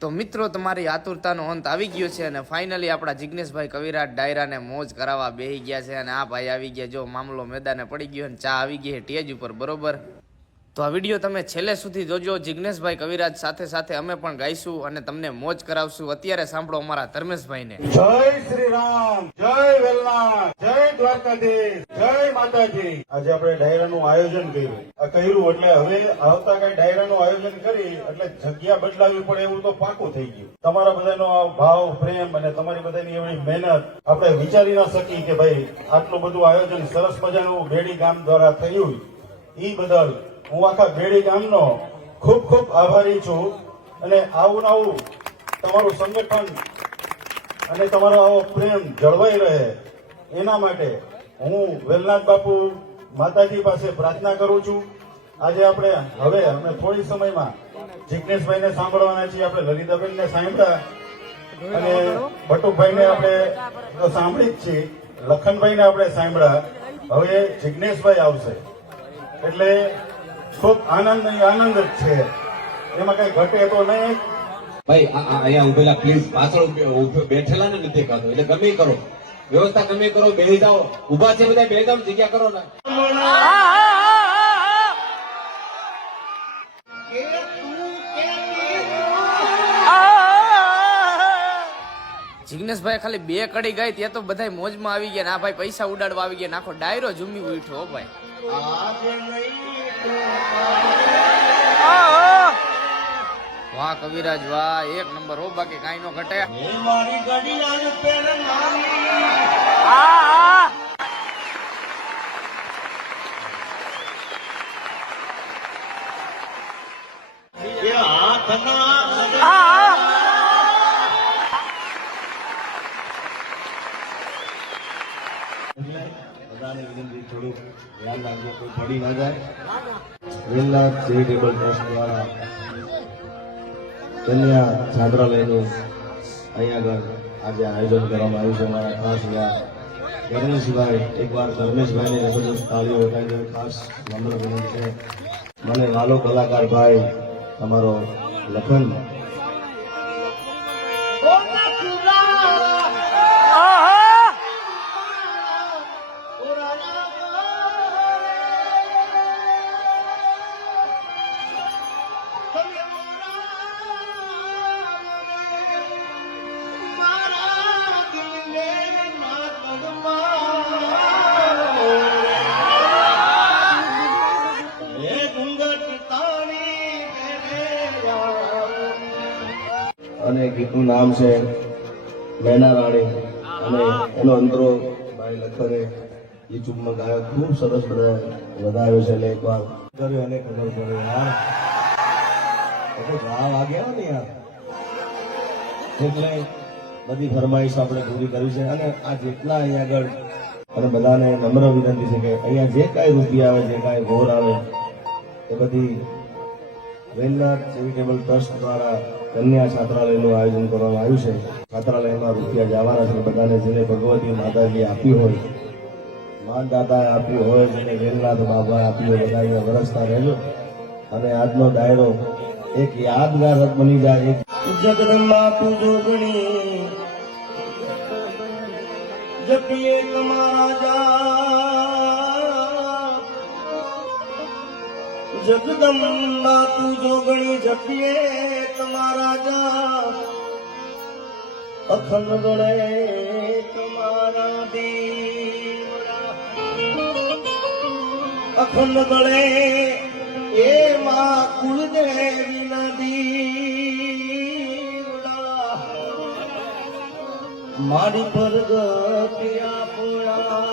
તો મિત્રો તમારી આતુરતાનો અંત આવી ગયો છે અને ફાઇનલી આપણા જિગ્નેશભાઈ કવિરાજ ડાયરાને મોજ કરાવવા બેહી ગયા છે અને આ ભાઈ આવી ગયા. જો મામલો મેદાને પડી ગયો અને ચા આવી ગઈ છે ટેજ ઉપર, બરોબર. તો આ વિડીયો તમે છેલ્લે સુધી જોજો. જિગ્નેશભાઈ કવિરાજ સાથે સાથે અમે પણ ગાઈશું અને તમને મોજ કરાવશું. અત્યારે સાંભળો અમારા ધર્મેશભાઈને. જય શ્રી રામ, જય વેલનાથ, જય દ્વારકાધીશ, જય માતાજી. આજે આપણે ડાયરાનું આયોજન કર્યું એટલે હવે આવતા કઈ ડાયરાનું આયોજન કરી એટલે જગ્યા બદલાવી પડે એવું તો પાકું થઈ ગયું. તમારા બધાનો ભાવ પ્રેમ અને તમારી બધાની એવી મહેનત આપણે વિચારી ના શકી કે ભાઈ આટલું બધું આયોજન સરસ મજાનું બેડી ગામ દ્વારા થયું. એ બદલ હું આખા બેડી ગામનો ખૂબ ખૂબ આભારી છું. અને આવું તમારું સંગઠન અને તમારો આવો પ્રેમ જળવાઈ રહે એના માટે હું વેલનાથ બાપુ માતાજી પાસે પ્રાર્થના કરું છું. આજે અમે થોડી સમયમાં જિગ્નેશભાઈને સાંભળવાના છીએ. આપણે લલિતાબેનને સાંભળ્યા અને બટુકભાઈને આપણે સાંભળી જ છીએ, લખનભાઈને આપણે સાંભળ્યા. હવે જિગ્નેશભાઈ આવશે એટલે ખૂબ આનંદ જ છે, એમાં કઈ ઘટે તો નહીં. ભાઈ અહીંયા ઉભેલા પ્લીઝ પાછળ બેઠેલા ને નથી દેખાતો, એટલે ગમે કરો, વ્યવસ્થા ગમે કરો, બેસી જાઓ. ઉભા છે બધા, બે જાવ, જગ્યા કરો ને. જિગ્નેશભાઈ ખાલી બે કડી ગાઈ ત્યાં તો બધા મોજમાં આવી ગયા. ના ભાઈ પૈસા ઉડાડવા આવી ગયા, નાખો ડાયરો ઝૂમી ઉઠ્યો ભાઈ. વાહ કવિરાજ વાહ, એક નંબર હો, બાકી કાઈ નો ઘટે. બધાને વિનંતી, થોડુંક ધ્યાન રાખજો, કોઈ પડી ના જાય. વેલનાથ ચેરિટેબલ ટ્રસ્ટ દ્વારા કન્યા છાત્રાલયનું અહીંયા આગળ આજે આયોજન કરવામાં આવ્યું છે. મારા ખાસ ગણેશભાઈ, એકવાર ધર્મેશભાઈને જબરદસ્ત તાળીઓ વગાડી દો. ખાસ નમ્ર વિનંતી છે. મને વાલો કલાકાર ભાઈ તમારો લખન અને ગીતનું નામ છે મેના રાણી અને એનો અંતરો ભાઈ લખને યુટ્યુબમાં ગાયો, ખૂબ સરસ બધા વધાર્યો છે. એટલે એકવાર કર્યો અને ખબર પડે યાર, ગા વાગ્યા ને યાર, એટલે બધી ફરમાઈશ આપણે પૂરી કરી છે. અને આ જેટલા અહીંયા આગળ અને બધાને નમ્ર વિનંતી છે કે અહીંયા જે કાંઈ રૂપિયા આવે, જે કાંઈ ઘોર આવે, એ બધી વેલનાથ ચેરિટેબલ ટ્રસ્ટ દ્વારા કન્યા છાત્રાલયનું આયોજન કરવામાં આવ્યું છે. છાત્રાલયમાં રૂપિયા જવાના છે બધાને, જેને ભગવતી માતાજી આપી હોય, માનદાતાએ આપી હોય, જેને વેલનાથ બાબા આપી હોય, બધા અહીંયા વરસતા રહેજો. અને આજનો ડાયરો એક યાદગાર બની જાય. જગદંબા તું જોગણી જપીએ તમારા, જગદંબા તું જોગણી જપીએ તમારા જા, અખંડ ગણે તમારા દીવડા, અખંડ ગણે એ માં કુળદેવી નદીવડા, મારી પરગતિયા પોળા,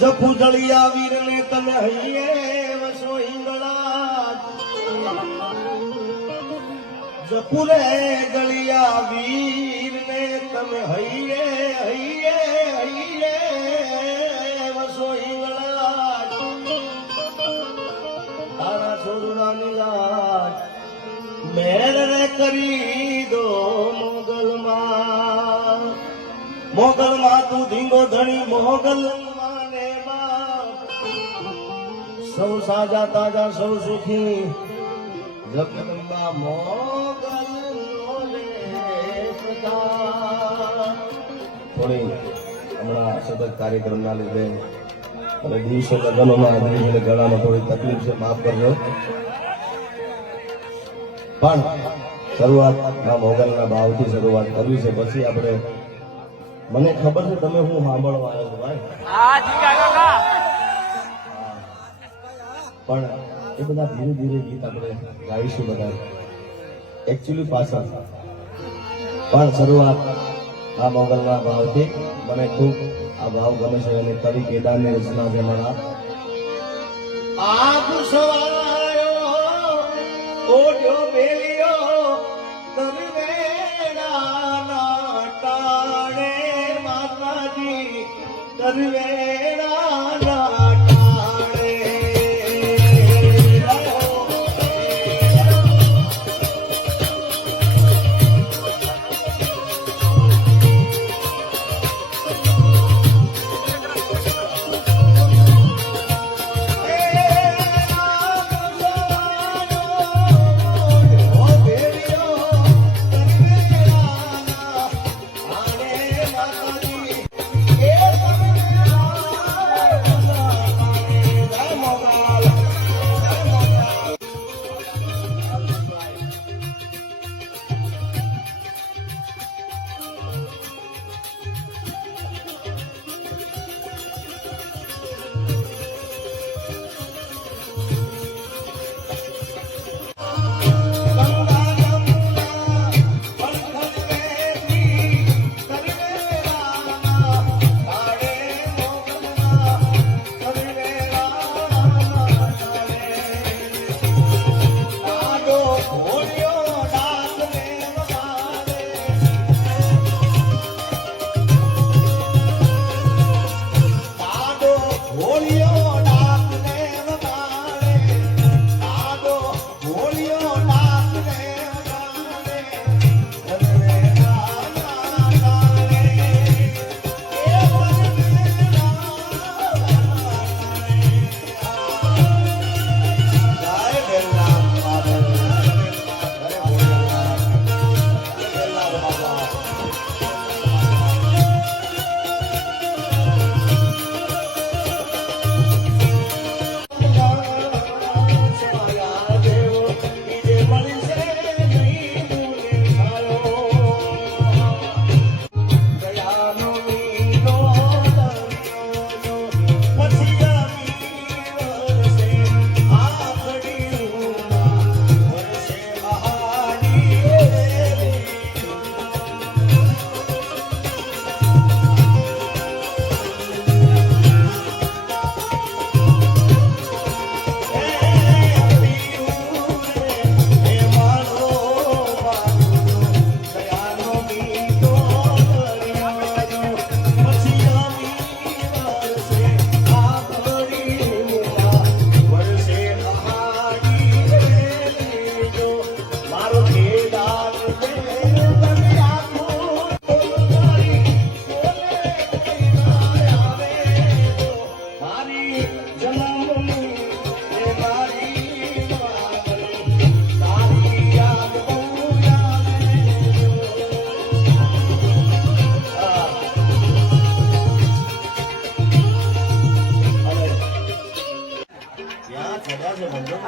જપુ જળિયા વીર ને તમે હૈયે વસો હિંગળા, જપુરે જળિયા વીર ને તમે હૈયે હૈયે હૈયે વસો હિંગળા, તારા છોડના નીલા મેર રે કરી દો મોગલમાં, મોગલમાં તું ધીંગો ધણી મોગલ સૌ સાજા તાજા સૌ સુખી જગદંબા મોગલનો રે પ્રતાપ. થોડી હમણાં સતત કાર્યક્રમના લીધે અને દિવસો લગ્નોમાં હાજરી છે એટલે ગળામાં થોડી તકલીફ છે, માફ કરજો. પણ શરૂઆતમાં મોગલના ભાવથી શરૂઆત કરવી છે. પછી આપણે, મને ખબર છે તમે હું સાંભળવા આવ્યો છો ભાઈ, પણ એ બધા ધીરે ધીરે ગીત આપણે ગાઈશું બધા એકચ્યુઅલી પાછળ. પણ શરૂઆત આ મોગલના ભાવથી મને ખૂબ આ ભાવ ગમે છે અને કવિ કેદારની રચના છે મારા. આપ સવાયો ઓઢ્યો બેલિયો દરવેડાના ટાણે માતાજી દરવેડાના ટાણે.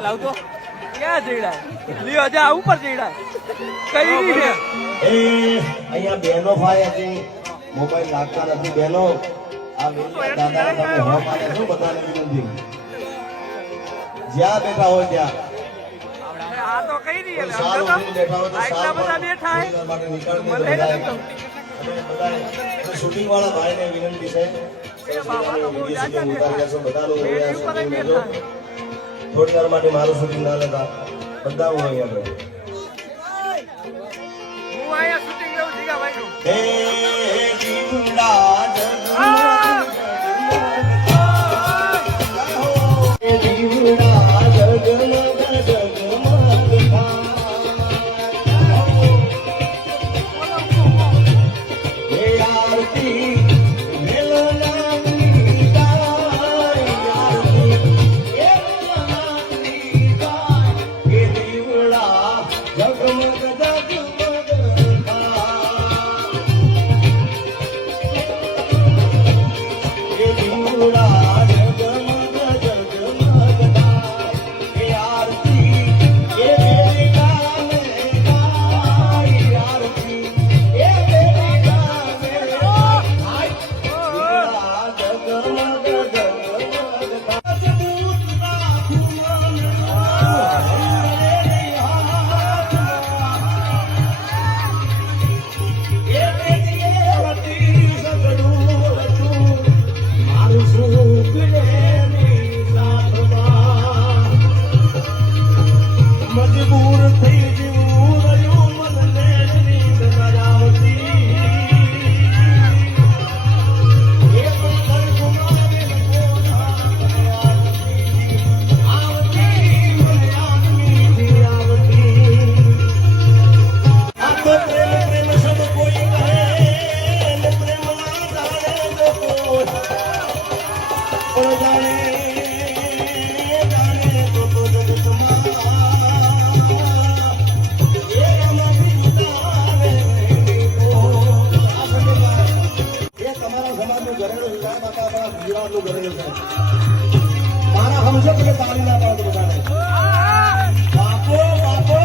લાવતો ક્યાં જઈડાય લ્યો જા ઉપર જઈડાય કઈ રીતે એ અહીંયા બહેનો ભાઈ હતી, મોબાઈલ લાગતા નથી બહેનો. આ વેલિયા દાદાને તમે હો પાડે છો બધાને વિનંતી, જ્યાં બેઠા હોય ત્યાં આ તો કઈ રીતે કોઈ સાલ ઉઠીને બેઠા હોય તો આટલા સાલ બધા પર બેઠા હે. થોડી વાર માટે નીકળીને મને બધાએ. નથી અને બધાએ શૂટિંગ વાળા ભાઈને વિનંતી છે બધા લોકો થોડી વાર માટે મારું શૂટિંગ ના લેતા બધા હું અહીંયા આગળ. હું અહીંયા શૂટિંગ લેવું જીગાભાઈ નું. હે જીવડા જગમગ હે જીવડા જગમગ જગમગ હે આરતી વેલનાની ગાય, આરતી વેલનાની ગાય, હે જીવડા પણ જાણે જાણે તો જગતમાં એ એમાંથી ઉતારે એ તમારા સમાજનું ઘરેલું વિધાન માતા આપણા ગુજરાતનું ઘરેલું છે મારા સમજો કે તાળી ના પાડો બધાને બાપો બાપો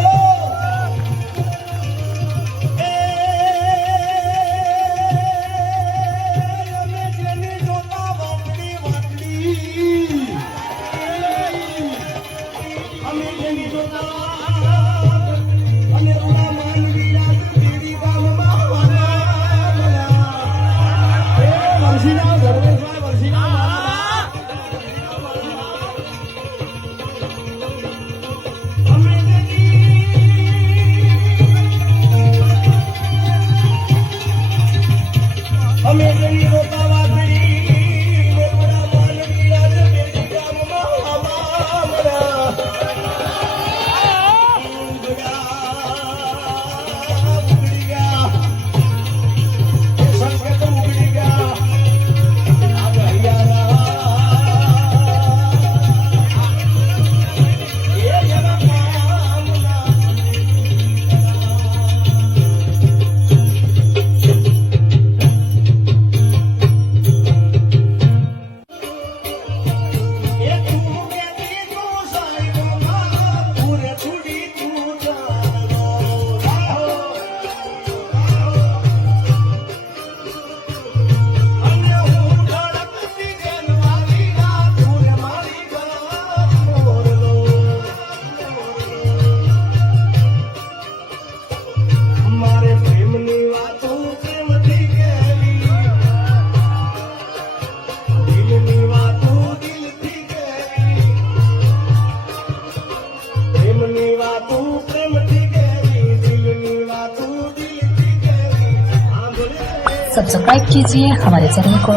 सब्सक्राइब कीजिए हमारे चैनल को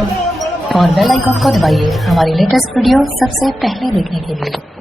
और बेल आइकॉन को दबाइए हमारी लेटेस्ट वीडियो सबसे पहले देखने के लिए।